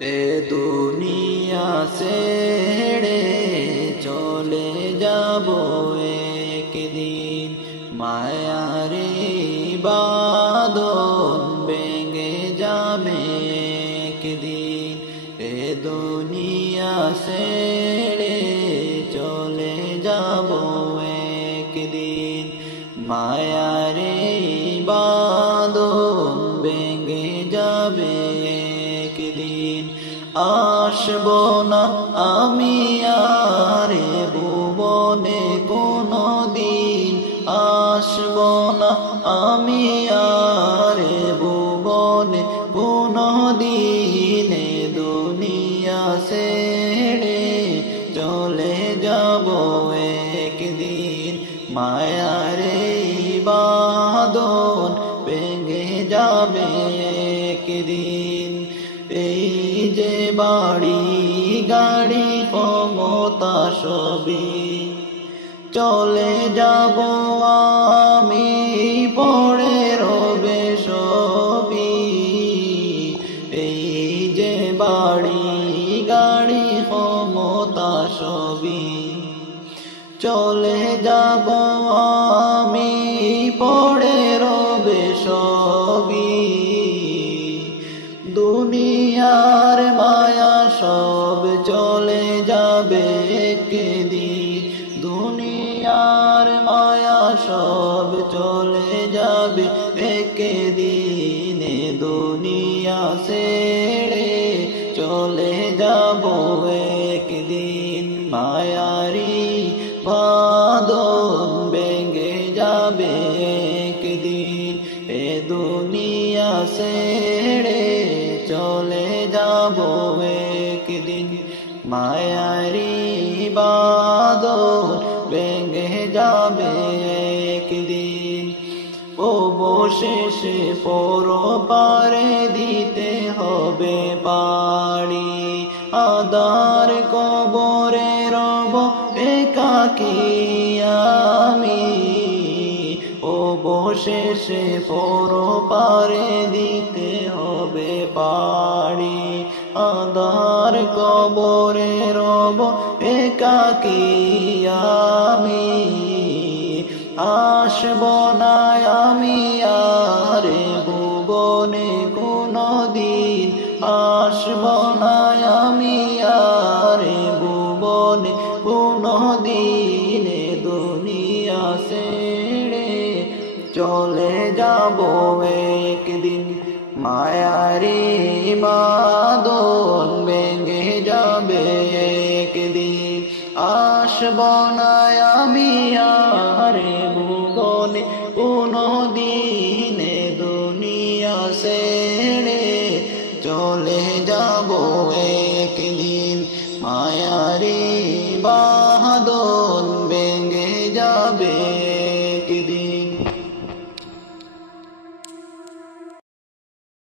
এ দুনিয়া ছেড়ে চলে যাব একদিন, মায়ারে বাঁধন ভেঙে যাবে একদিন। এ দুনিয়া ছেড়ে চলে যাব একদিন, মায়ারে বাঁধন ভেঙে যাবে একদিন। আসব না আমি আর এ ভুবনে কোনো দিন, আসব না আমি আর এ ভুবনে কোনো দিন। এ দুনিয়া ছেড়ে চলে যাব একদিন, মায়ারে বাঁধন ভেঙে যাবে একদিন। এই যে বাড়ি গাড়ি ক্ষমতা সবই চলে যাব আমি, পড়ে রবে সবই। এই যে বাড়ি গাড়ি ক্ষমতা সবই চলে যাব আমি, পড়ে রবে সবই। দুনিয়ার মায়া সব চলে যাবে একদিন, দুনিয়ার মায়া সব চলে যাবে একদিন। এ দুনিয়া ছেড়ে চলে যাব একদিন, মায়ারি বাঁধন ভেঙে যাবে একদিন। এ দুনিয়া ছেড়ে চলে যাব একদিন, মায়ারি বাঁধন ভেঙে যাবে একদিন। অবশেষে পরপারে দিতে হবে পাড়ি, আদার কবরে রব একাকী আমি। অবশেষে পরপারে দিতে হবে পাড়ি, আদার কবরে রব একাকী আমি। আসব না আমি আর এ ভুবনে কোনো দিন, আসব না আমি আর এ ভুবনে কোনো দিন। এ দুনিয়া ছেড়ে চলে যাব একদিন, মায়ারি বাঁধন ভেঙে যাবে একদিন। আসব না আমি আর এ ভুবনে কোনো দিন, এ দুনিয়া ছেড়ে চলে যাব একদিন, মায়ারি বাঁধন ভেঙে যাবে